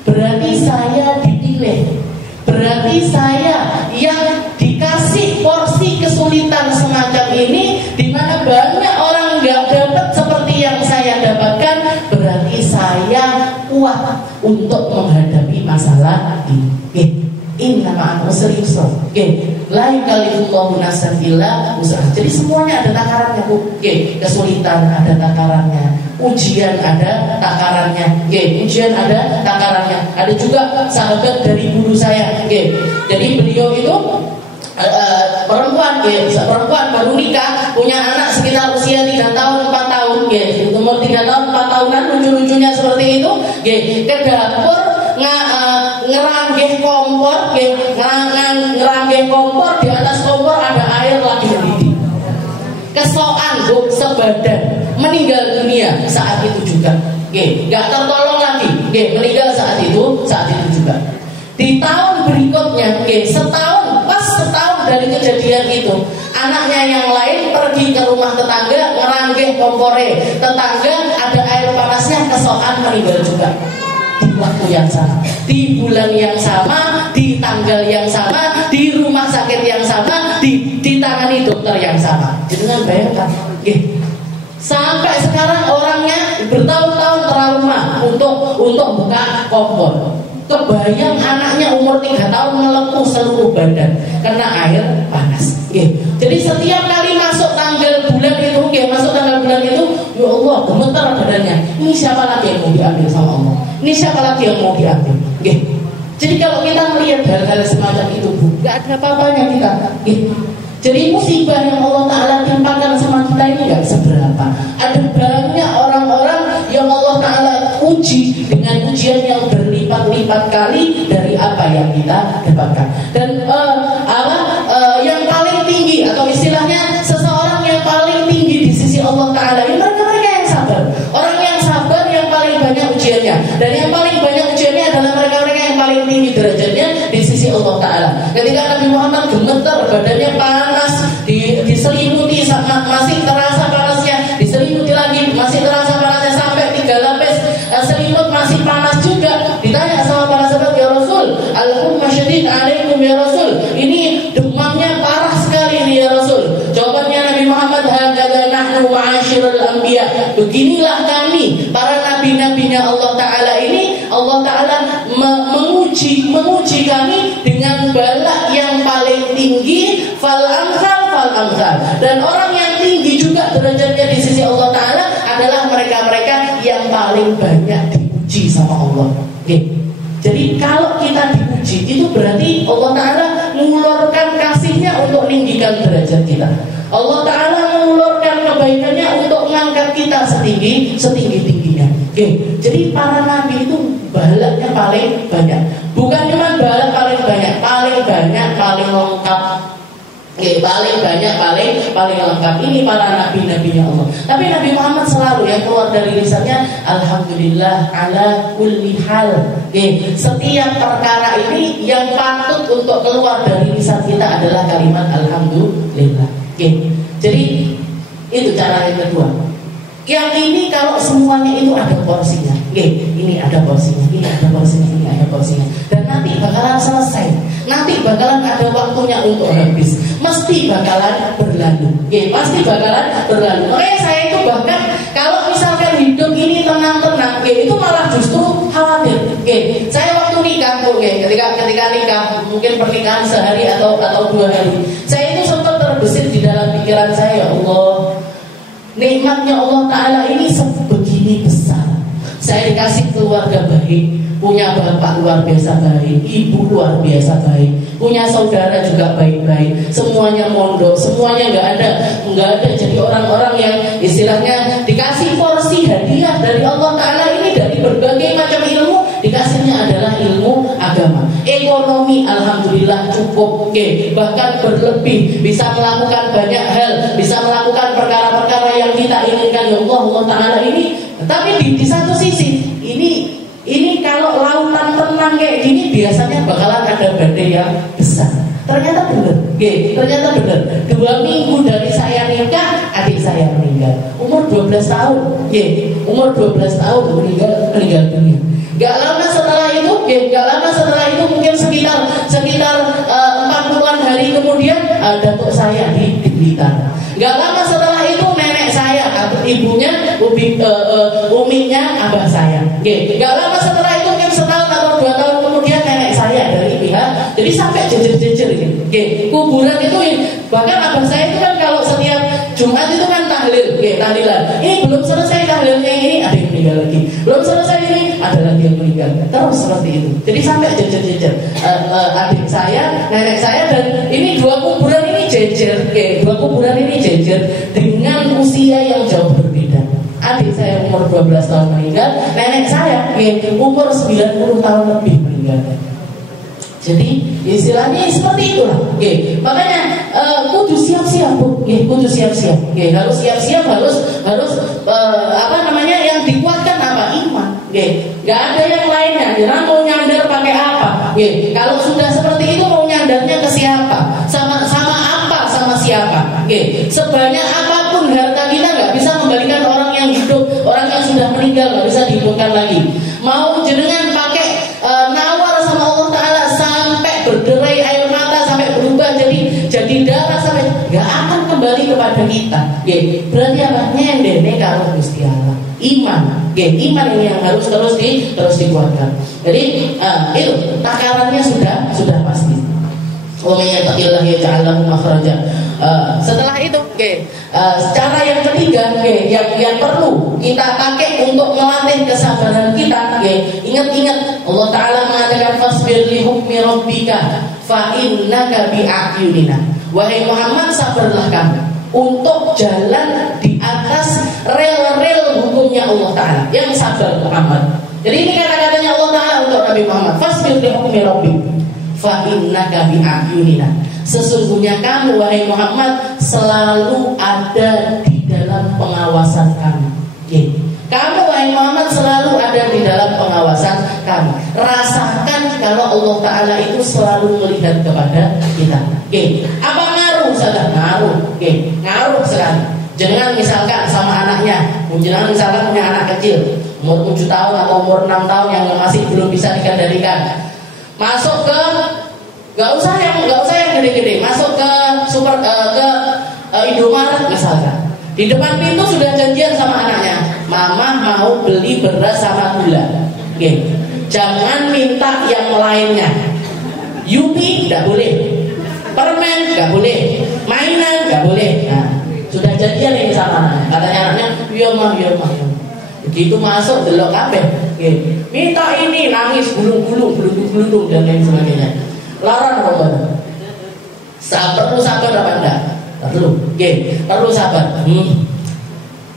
Berarti saya dipilih. Berarti saya yang dikasih porsi kesulitan semacam ini, di mana banyak orang nggak dapat seperti yang saya dapatkan. Berarti saya kuat untuk menghadapi masalah ini. Inna ma'al usri yusra. La yukallifullahu nafsan illa wus'aha. Jadi semuanya ada takarannya, Bu. Kesulitan ada takarannya, ujian ada takarannya. Ujian ada takarannya. Ada juga sahabat dari guru saya. Jadi beliau itu perempuan baru nikah, punya anak sekitar usia 3 tahun 4 tahun, umur 3 tahun 4 tahunan, lucu-lucunya seperti itu, ke dapur ngeranggeh kompor, ngeranggeh kompor, di atas kompor ada air lagi mendidih. Kesoan, Bu, sebadan, meninggal dunia saat itu juga. Nggak tertolong lagi, meninggal saat itu juga. Di tahun berikutnya, setahun dari kejadian itu, anaknya yang lain pergi ke rumah tetangga, ngeranggeh kompore tetangga, ada air panasnya, kesoan, meninggal juga. Di waktu yang sama, di bulan yang sama, di tanggal yang sama, di rumah sakit yang sama, ditangani dokter yang sama. Jadi kan bayangkan, sampai sekarang orangnya bertahun-tahun trauma untuk buka kompor. Kebayang anaknya umur 3 tahun ngelepuh seluruh badan kena air panas. Jadi setiap kali masuk tanggal bulan itu, ya Allah, gemetar badannya. Ini siapa lagi yang mau diambil sama Allah? Ini siapa lagi yang mau diambil? Jadi kalau kita melihat hal-hal semacam itu, Bu, nggak ada apa-apanya kita. Jadi musibah yang Allah Ta'ala timpakan sama kita ini nggak seberapa. Ada banyak orang-orang yang Allah Ta'ala uji dengan ujian yang berlipat-lipat kali dari apa yang kita dapatkan. Dan yang paling tinggi, atau istilahnya seseorang yang paling tinggi di sisi Allah Ta'ala, ini mereka yang sabar. Orang yang sabar yang paling banyak ujiannya. Dan yang paling banyak ujiannya adalah mereka-mereka yang paling tinggi derajatnya di sisi Allah Ta'ala. Ketika Nabi Muhammad gemetar, badannya panas, diselimuti, masih terasa panasnya, diselimuti lagi, masih terasa panasnya, sampai 3 lapis selimut masih panas juga. Ditanya sama para sahabat, ya Rasul, al-humma syadid alaikum ya Rasul, ini demamnya parah sekali ini ya Rasul. Jawabannya Nabi Muhammad, hakadha nahnu ma'asyiral anbiya, beginilah kami para nabi-nabinya Allah Ta'ala ini. Allah Ta'ala menguji kami dengan bala yang paling tinggi, fal amsal. Dan orang yang tinggi juga derajatnya di sisi Allah Ta'ala adalah mereka-mereka yang paling banyak diuji sama Allah. Jadi kalau kita diuji, itu berarti Allah Ta'ala mengulurkan kasihnya untuk meninggikan derajat kita. Allah Ta'ala mengulurkan kebaikannya untuk mengangkat kita setinggi-tingginya. Jadi para nabi itu balanya paling banyak. Bukan cuma balak paling banyak, paling lengkap. Paling banyak, paling lengkap. Ini para nabi-nabinya Allah. Tapi Nabi Muhammad selalu yang keluar dari lisannya, alhamdulillah ala kulli hal. Setiap perkara ini yang patut untuk keluar dari lisan kita adalah kalimat alhamdulillah. Jadi itu cara yang kedua. Yang ini kalau semuanya itu ada porsinya. Ini ada porsinya, ini ada porsinya, ini ada porsinya. Dan nanti bakalan selesai. Nanti bakalan ada waktunya untuk habis. Mesti bakalan berlalu. Pasti bakalan berlalu. Makanya saya itu bahkan kalau misalkan hidup ini tenang-tenang, itu malah justru khawatir. Saya waktu nikah, ketika nikah, mungkin pernikahan sehari atau 2 hari, saya itu sempat terbesit di dalam pikiran saya, ya Allah, nikmatnya Allah Ta'ala ini sebegini besar. Saya dikasih keluarga baik, punya bapak luar biasa baik, ibu luar biasa baik, punya saudara juga baik-baik, semuanya mondok, semuanya nggak ada jadi orang-orang yang istilahnya dikasih porsi hadiah dari Allah Ta'ala ini dari berbagai macam ilmu. Dikasihnya adalah ilmu agama, ekonomi alhamdulillah cukup, bahkan berlebih, bisa melakukan banyak hal, bisa melakukan perkara-perkara yang kita inginkan. Ya Allah Ta'ala ini. Tapi di satu sisi ini kalau lautan tenang kayak gini, biasanya bakalan ada badai yang besar. besar. Ternyata benar, ternyata benar. 2 minggu dari saya nikah, adik saya meninggal. Umur 12 tahun, umur 12 tahun meninggal dunia. Gak lama setelah itu, mungkin sekitar 40-an hari kemudian datuk saya di Blitar. Gak lama setelah itu nenek saya atau ibunya, uminya abah saya. Gak lama setelah itu, mungkin setahun atau 2 tahun kemudian nenek saya dari pihak. Jadi sampai jejer-jejer ini. Kuburan itu, bahkan abah saya itu kan kalau setiap Jumat itu kan tahlilan. Ini belum selesai tahlilnya, ini ada yang meninggal lagi. Belum selesai ini, ada lagi yang meninggal. Terus seperti itu. Jadi sampai jejer-jejer. Adik saya, nenek saya, dan ini 2 kuburan ini jejer. 2 kuburan ini jejer dengan usia yang jauh berbeda. Adik saya umur 12 tahun meninggal, nenek saya umur 90 tahun lebih meninggal. Jadi istilahnya seperti itulah. Makanya kudu siap-siap, kudu siap-siap. Harus siap-siap, harus yang dikuatkan apa? Iman. Gak ada yang lainnya. Jangan mau nyandar pakai apa? Kalau sudah seperti itu mau nyandarnya ke siapa? Sama apa? Sama siapa? Sebanyak apapun harta kita nggak bisa membalikan orang yang hidup, orang yang sudah meninggal nggak bisa dihidupkan lagi. Mau jenengan pakai nawar sama Allah Ta'ala sampai berderai air mata, sampai berubah jadi darah, sampai nggak akan kembali kepada kita. Berarti apa? Nyendene karo Gusti Allah. Iman ini yang harus terus dikuatkan. Jadi itu takarannya sudah pasti. Wa may yattaqillah yaj'al lahu makhraja. Setelah itu, cara yang ketiga, yang perlu kita pakai untuk melatih kesabaran kita, ingat Allah Ta'ala mengatakan fasbir li hukmi rabbika fa innaka bi a'yunina. Wahai Muhammad, sabarlah kamu untuk jalan di atas rel-rel hukumnya Allah Ta'ala. Yang sabar Muhammad. Jadi ini kata-katanya Allah Ta'ala untuk Nabi Muhammad, fasbir li hukmi rabbika fa innaka bi a'yunina. Sesungguhnya kamu wahai Muhammad selalu ada di dalam pengawasan kami. Kamu wahai Muhammad selalu ada di dalam pengawasan kami. Rasakan kalau Allah Ta'ala itu selalu melihat kepada kita. Apa ngaruh? Salah ngaruh. Ngaruh sekali. Jangan misalkan sama anaknya, jangan misalkan punya anak kecil umur 7 tahun atau umur 6 tahun yang masih belum bisa dikendalikan. Masuk ke Gak usah yang gede-gede, masuk ke Indomaret misalkan. Di depan pintu sudah janjian sama anaknya, mama mau beli beras sama gula. Jangan minta yang lainnya. Yupi gak boleh, permen gak boleh, mainan gak boleh. Nah, sudah janjian ini sama anaknya. Katanya anaknya, iya mah. Begitu masuk delok kabeh. Minta ini, nangis, gulung dan lain sebagainya. Larang apa? Perlu sabar apa enggak? Perlu sabar.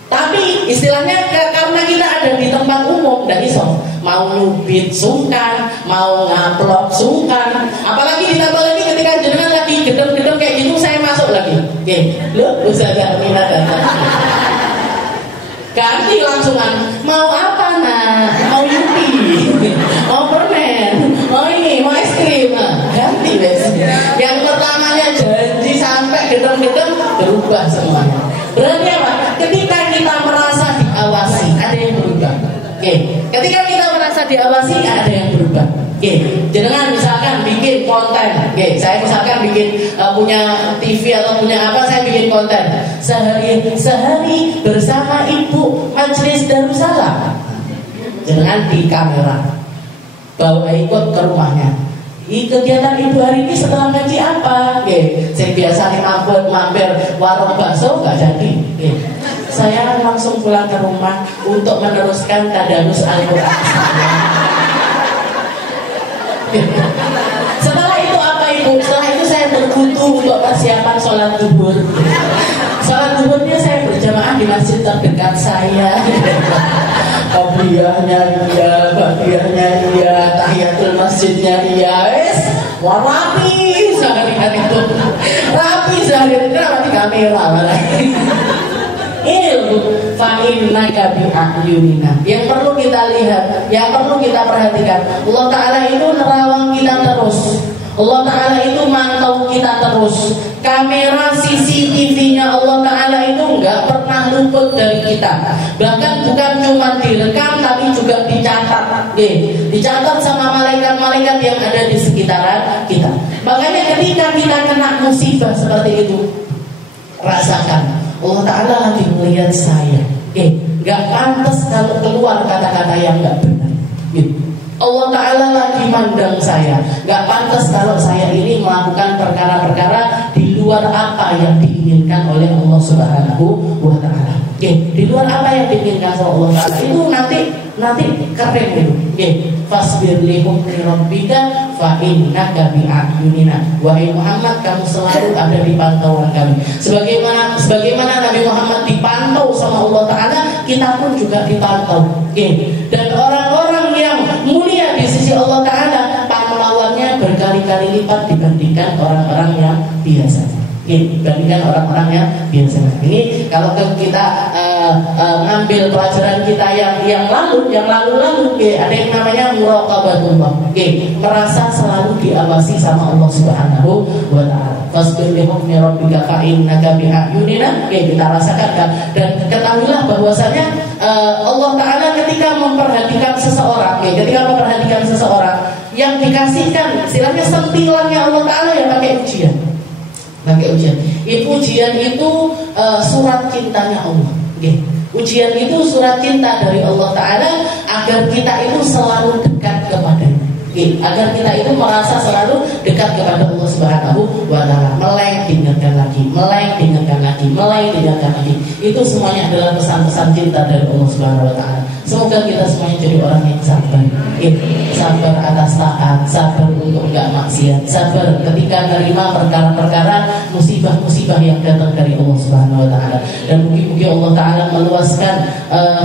Tapi istilahnya karena kita ada di tempat umum, enggak iso. Mau nyubit sungkan, mau ngaplok sungkan. Apalagi ditambah lagi ketika jenengan lagi gedem-gedem kayak gitu, saya masuk lagi. Loh, Ustazah Aminah datang. Ganti langsungan. Mau apa nak? Mau yupi, mau permen, mau ini, mau es krim. Ganti wes. Yang pertamanya janji sampai gedem-gedem berubah semuanya. Berarti apa? Ketika kita merasa diawasi, ada yang berubah. Ketika kita merasa diawasi, ada yang berubah. Jangan misalkan bikin konten. Saya misalkan bikin punya TV atau punya apa, saya bikin konten. Sehari bersama Ibu Majelis Darussalam. Jangan di kamera. Bawa ikut ke rumahnya. Kegiatan Ibu hari ini setelah ngaji apa? Saya biasa mampir warung bakso nggak jadi. Saya langsung pulang ke rumah untuk meneruskan tadarus Al-Quran. Setelah itu apa Ibu? Setelah itu saya berkutu untuk persiapan sholat zuhur. Sholat zuhurnya saya berjamaah di masjid terdekat saya. Qabliyahnya iya, ba'diyahnya iya, tahiyatul masjidnya iya. Rapi sehari-hari itu. Rapi sehari-hari. Kenapa di kamera? Ilmu fa'innaka bi'ayunina. Yang perlu kita lihat, yang perlu kita perhatikan, Allah Ta'ala itu nerawang kita terus. Allah Ta'ala itu mantau kita terus. Kamera CCTV-nya Allah Ta'ala itu nggak pernah luput dari kita. Bahkan bukan cuma direkam, tapi juga dicatat. Dicatat sama malaikat-malaikat yang ada di sekitaran kita. Makanya ketika kita kena musibah seperti itu, rasakan Allah Ta'ala lagi melihat saya. Nggak pantas kalau keluar kata-kata yang nggak benar. Allah Ta'ala lagi mandang saya. Gak pantas kalau saya ini melakukan perkara-perkara di luar apa yang diinginkan oleh Allah Subhanahu wa Ta'ala. Di luar apa yang diinginkan oleh Allah Ta'ala itu nanti keren itu. Fasbir li hukmi rabbika fa innaka bi a'yunina. Wahai Muhammad, kamu selalu ada di pantauan kami. Sebagaimana Nabi Muhammad dipantau sama Allah Ta'ala, kita pun juga dipantau. Dan orang-orang yang mulia di sisi Allah Ta'ala, pantauannya berkali-kali lipat dibandingkan orang-orang yang biasa. Dibandingkan orang-orang yang biasa. Ini kalau kita ngambil pelajaran kita yang lalu, ada yang namanya muraqabatullah. Merasa selalu diawasi sama Allah Subhanahu wa Ta'ala. Fasbir li hukmi rabbika fa innaka bi a'yunina. Kita rasakan kan? Dan ketahuilah bahwasanya Allah Ta'ala ketika memperhatikan seseorang, yang dikasihkan istilahnya sentilannya Allah Ta'ala yang pakai ujian. Ujian itu surat cintanya Allah. Ujian itu surat cinta dari Allah Ta'ala agar kita itu selalu dekat kepadanya. Agar kita itu merasa selalu dekat kepada Allah Subhanahu wa Ta'ala. Melek diingatkan lagi. Itu semuanya adalah pesan-pesan cinta dari Allah Subhanahu wa Ta'ala. Semoga kita semuanya jadi orang yang sabar. Sabar atas taat, sabar untuk enggak maksiat, sabar ketika menerima perkara-perkara musibah-musibah yang datang dari Allah Subhanahu wa Ta'ala. Dan mungkin Allah Ta'ala meluaskan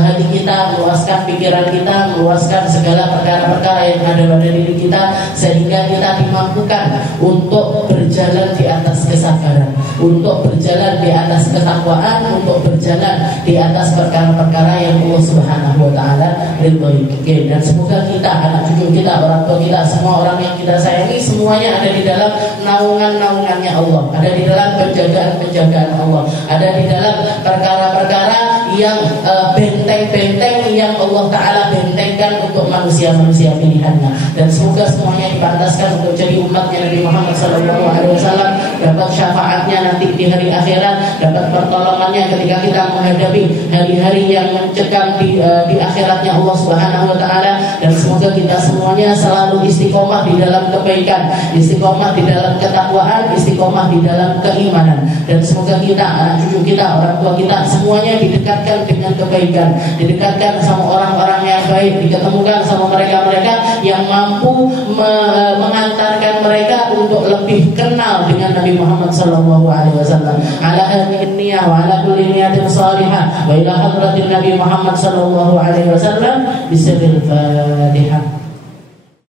hati kita, meluaskan pikiran kita, meluaskan segala perkara-perkara yang ada pada diri kita, sehingga kita dimampukan untuk berjalan di atas kesabaran, untuk berjalan di atas ketakwaan, untuk berjalan di atas perkara-perkara yang Allah Subhanahu wa Ta'ala ridhoi. Dan semoga kita, anak cucu kita, orang tua kita, semua orang yang kita sayangi, semuanya ada di dalam naungan-naungannya Allah, ada di dalam penjagaan-penjagaan Allah, ada di dalam perkara-perkara yang benteng-benteng yang Allah Ta'ala bentengkan untuk manusia-manusia pilihannya. Dan semoga semuanya dipantaskan untuk jadi umatnya Nabi Muhammad SAW, dapat syafaatnya nanti di hari akhirat, dapat pertolongannya ketika kita menghadapi hari-hari yang mencekam di akhiratnya Allah Subhanahu wa Ta'ala. Dan semoga kita semuanya selalu istiqomah di dalam kebaikan, istiqomah di dalam ketakwaan, istiqomah di dalam keimanan. Dan semoga kita, anak cucu kita, orang tua kita, semuanya didekatkan dengan kebaikan, didekatkan sama orang-orang yang baik, diketemukan sama mereka-mereka yang mampu mengantarkan mereka untuk lebih kenal dengan Nabi Muhammad SAW. Ala hadhihi niyah wa ala kulli niyatin salihah wa ila hadratin Nabi Muhammad SAW bisirril Fatihah.